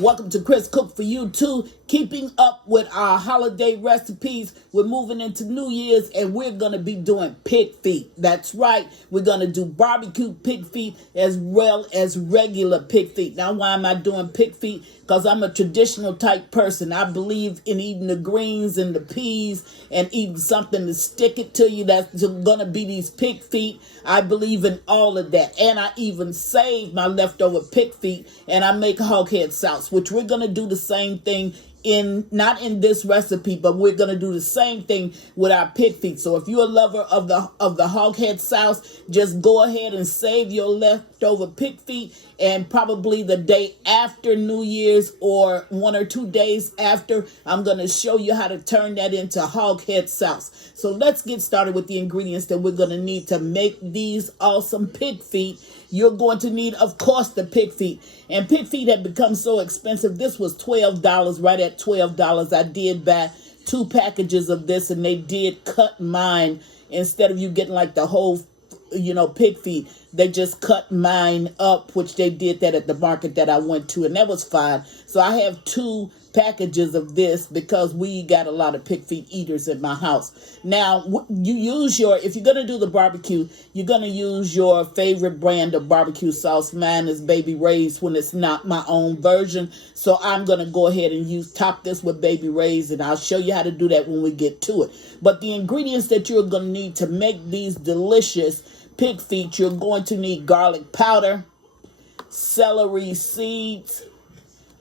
Welcome to Chris Cook for You Too. Keeping up with our holiday recipes. We're moving into New Year's and we're going to be doing pig feet. That's right. We're going to do barbecue pig feet as well as regular pig feet. Now, why am I doing pig feet? Because I'm a traditional type person. I believe in eating the greens and the peas and eating something to stick it to you. That's going to be these pig feet. I believe in all of that. And I even save my leftover pig feet and I make hog head sauce, which we're going to do the same thing not in this recipe, but we're going to do the same thing with our pig feet. So if you're a lover of the hog head sauce, just go ahead and save your leftover pig feet, and probably the day after New Year's or 1 or 2 days after, I'm going to show you how to turn that into hog head sauce. So let's get started with the ingredients that we're going to need to make these awesome pig feet. You're going to need, of course, the pig feet. And pig feet have become so expensive. This was $12, right at $12. I did buy 2 packages of this, and they did cut mine. Instead of you getting like the whole, pig feet, they just cut mine up, which they did that at the market that I went to, and that was fine. So I have 2 packages of this because we got a lot of pig feet eaters in my house. Now, you use if you're going to do the barbecue, you're going to use your favorite brand of barbecue sauce. Mine is Baby Ray's when it's not my own version. So I'm going to go ahead and top this with Baby Ray's, and I'll show you how to do that when we get to it. But the ingredients that you're going to need to make these delicious pig feet, you're going to need garlic powder, celery seeds.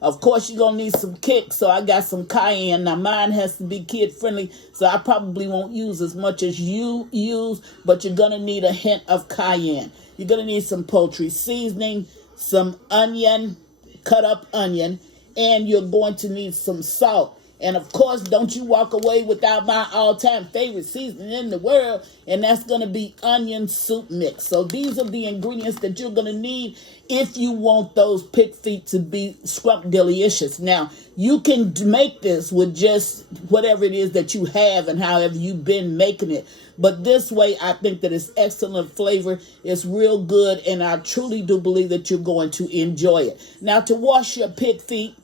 Of course, you're going to need some kick, so I got some cayenne. Now, mine has to be kid-friendly, so I probably won't use as much as you use, but you're going to need a hint of cayenne. You're going to need some poultry seasoning, some onion, cut up onion, and you're going to need some salt. And, of course, don't you walk away without my all-time favorite seasoning in the world, and that's going to be onion soup mix. So these are the ingredients that you're going to need if you want those pig feet to be scrumptious. Now, you can make this with just whatever it is that you have and however you've been making it. But this way, I think that it's excellent flavor. It's real good, and I truly do believe that you're going to enjoy it. Now, to wash your pig feet,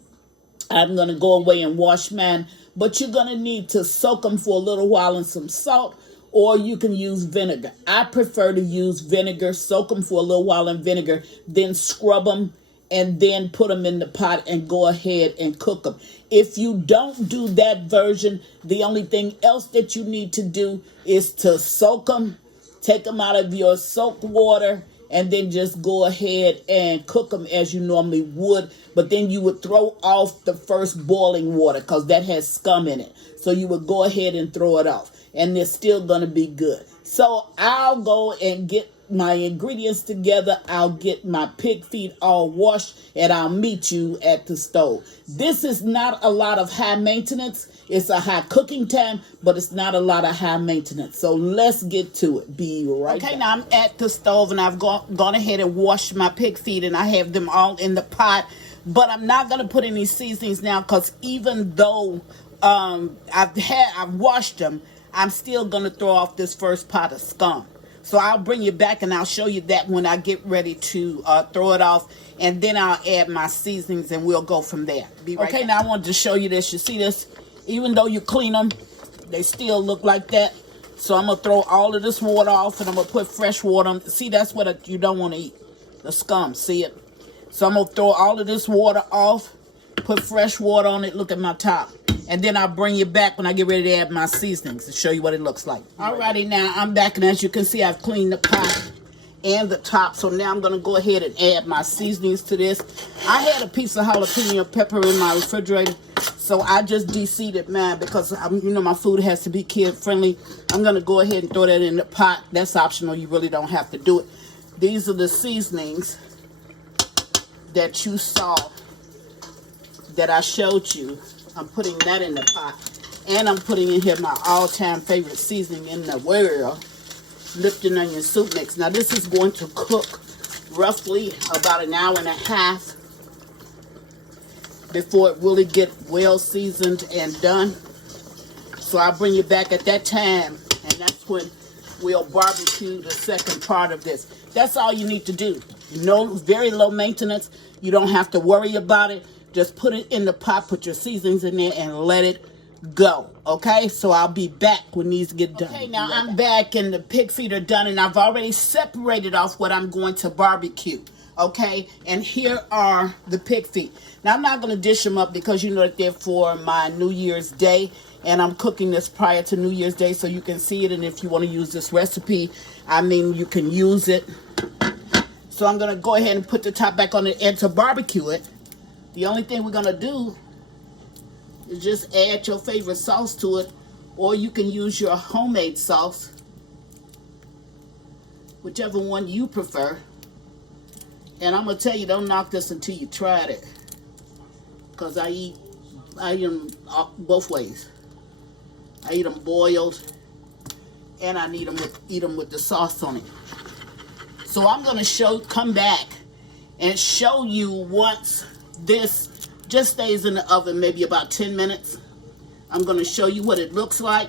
I'm going to go away and wash mine, but you're going to need to soak them for a little while in some salt, or you can use vinegar. I prefer to use vinegar, soak them for a little while in vinegar, then scrub them, and then put them in the pot and go ahead and cook them. If you don't do that version, the only thing else that you need to do is to soak them, take them out of your soak water, and then just go ahead and cook them as you normally would. But then you would throw off the first boiling water because that has scum in it. So you would go ahead and throw it off. And they're still going to be good. So I'll go and get my ingredients together. I'll get my pig feet all washed, and I'll meet you at the stove. This is not a lot of high maintenance. It's a high cooking time, but it's not a lot of high maintenance. So let's get to it. Be right back. Okay, now I'm at the stove, and I've gone ahead and washed my pig feet, and I have them all in the pot. But I'm not going to put any seasonings now because even though I've washed them, I'm still going to throw off this first pot of scum. So I'll bring you back and I'll show you that when I get ready to throw it off. And then I'll add my seasonings and we'll go from there. Be right back. Now I wanted to show you this. You see this? Even though you clean them, they still look like that. So I'm going to throw all of this water off and I'm going to put fresh water on. See, that's what you don't want to eat. The scum, see it? So I'm going to throw all of this water off, put fresh water on it. Look at my top. And then I'll bring you back when I get ready to add my seasonings and show you what it looks like. Alrighty, now I'm back, and as you can see, I've cleaned the pot and the top. So now I'm going to go ahead and add my seasonings to this. I had a piece of jalapeno pepper in my refrigerator, so I just de-seeded mine because, my food has to be kid-friendly. I'm going to go ahead and throw that in the pot. That's optional. You really don't have to do it. These are the seasonings that you saw that I showed you. I'm putting that in the pot. And I'm putting in here my all-time favorite seasoning in the world, Lipton onion soup mix. Now, this is going to cook roughly about an hour and a half before it really get well seasoned and done. So I'll bring you back at that time, and that's when we'll barbecue the second part of this. That's all you need to do. Very low maintenance. You don't have to worry about it. Just put it in the pot, put your seasonings in there, and let it go. Okay, so I'll be back when these get done. Okay, now I'm back and the pig feet are done, and I've already separated off what I'm going to barbecue. Okay, and here are the pig feet. Now I'm not going to dish them up because you know that they're for my New Year's Day, and I'm cooking this prior to New Year's Day so you can see it. And if you want to use this recipe, I mean, you can use it. So I'm going to go ahead and put the top back on it and to barbecue it. The only thing we're going to do is just add your favorite sauce to it, or you can use your homemade sauce, whichever one you prefer. And I'm going to tell you, don't knock this until you tried it, because I eat them both ways. I eat them boiled, and I eat them with the sauce on it. So I'm going to come back and show you once this just stays in the oven maybe about 10 minutes. I'm going to show you what it looks like.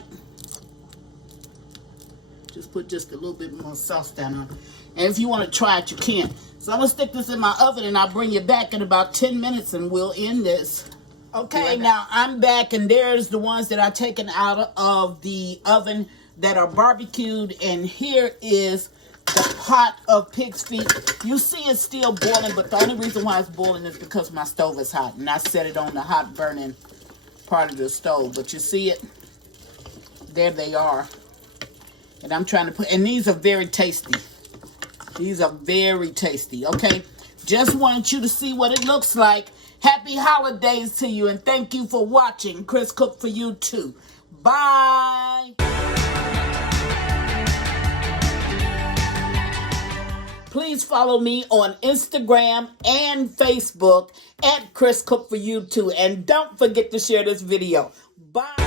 Just put just a little bit more sauce down on it. And if you want to try it, you can. So I'm going to stick this in my oven, and I'll bring you back in about 10 minutes, and we'll end this. Okay, now I'm back, and there's the ones that I've taken out of the oven that are barbecued, and here is the pot of pig's feet. You see it's still boiling, but the only reason why it's boiling is because my stove is hot, and I set it on the hot burning part of the stove. But you see it? There they are. And I'm trying to put, and these are very tasty. These are very tasty, okay? Just wanted you to see what it looks like. Happy holidays to you, and thank you for watching Chris Cook for You Too. Bye. Please follow me on Instagram and Facebook at Chris Cook for You Too. And don't forget to share this video. Bye.